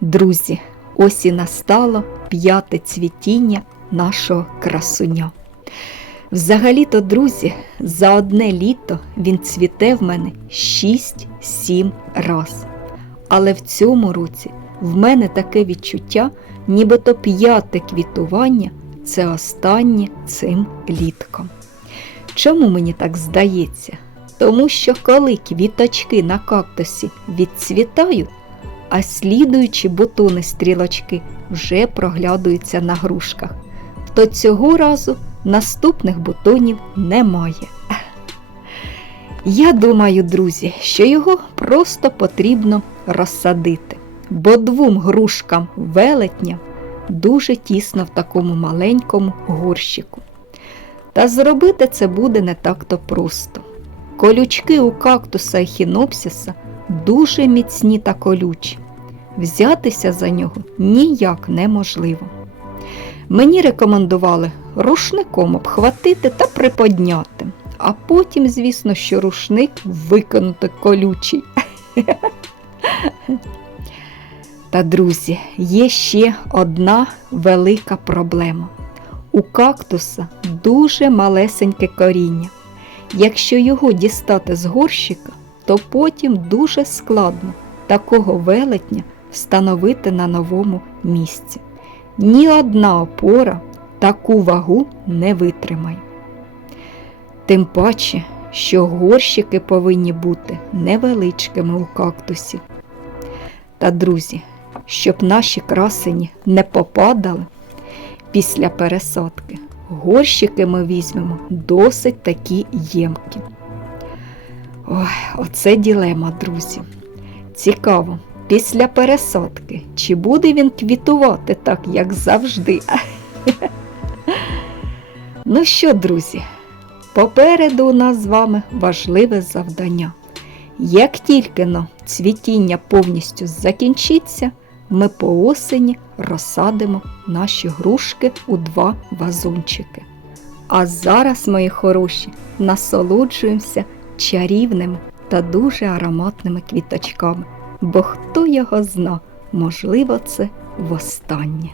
Друзі, ось і настало п'яте цвітіння нашого красуня. Взагалі-то, друзі, за одне літо він цвіте в мене 6-7 раз. Але в цьому році в мене таке відчуття, нібито п'яте квітування це останнє цим літком. Чому мені так здається? Тому що коли квіточки на кактусі відцвітають, а слідуючі бутони стрілочки вже проглядуються на грушках, то цього разу наступних бутонів немає. Я думаю, друзі, що його просто потрібно розсадити, бо двом грушкам велетням дуже тісно в такому маленькому горщику. Та зробити це буде не так-то просто. Колючки у кактуса і хінопсіса дуже міцні та колючі. Взятися за нього ніяк неможливо. Мені рекомендували рушником обхватити та приподняти, а потім, звісно, що рушник виконати колючий. Та, друзі, є ще одна велика проблема. У кактуса дуже малесеньке коріння. Якщо його дістати з горщика, то потім дуже складно такого велетня встановити на новому місці. Ні одна опора таку вагу не витримає. Тим паче, що горщики повинні бути невеличкими у кактусі. Та, друзі, щоб наші красені не попадали після пересадки, горщики ми візьмемо досить такі ємкі. Ой, оце ділема, друзі. Цікаво, після пересадки, чи буде він квітувати так, як завжди? Ну що, друзі, попереду у нас з вами важливе завдання. Як тільки но цвітіння повністю закінчиться, ми по осені розсадимо наші грушки у два вазончики. А зараз, мої хороші, насолоджуємося чарівними та дуже ароматними квіточками, бо хто його зна, можливо, це востаннє.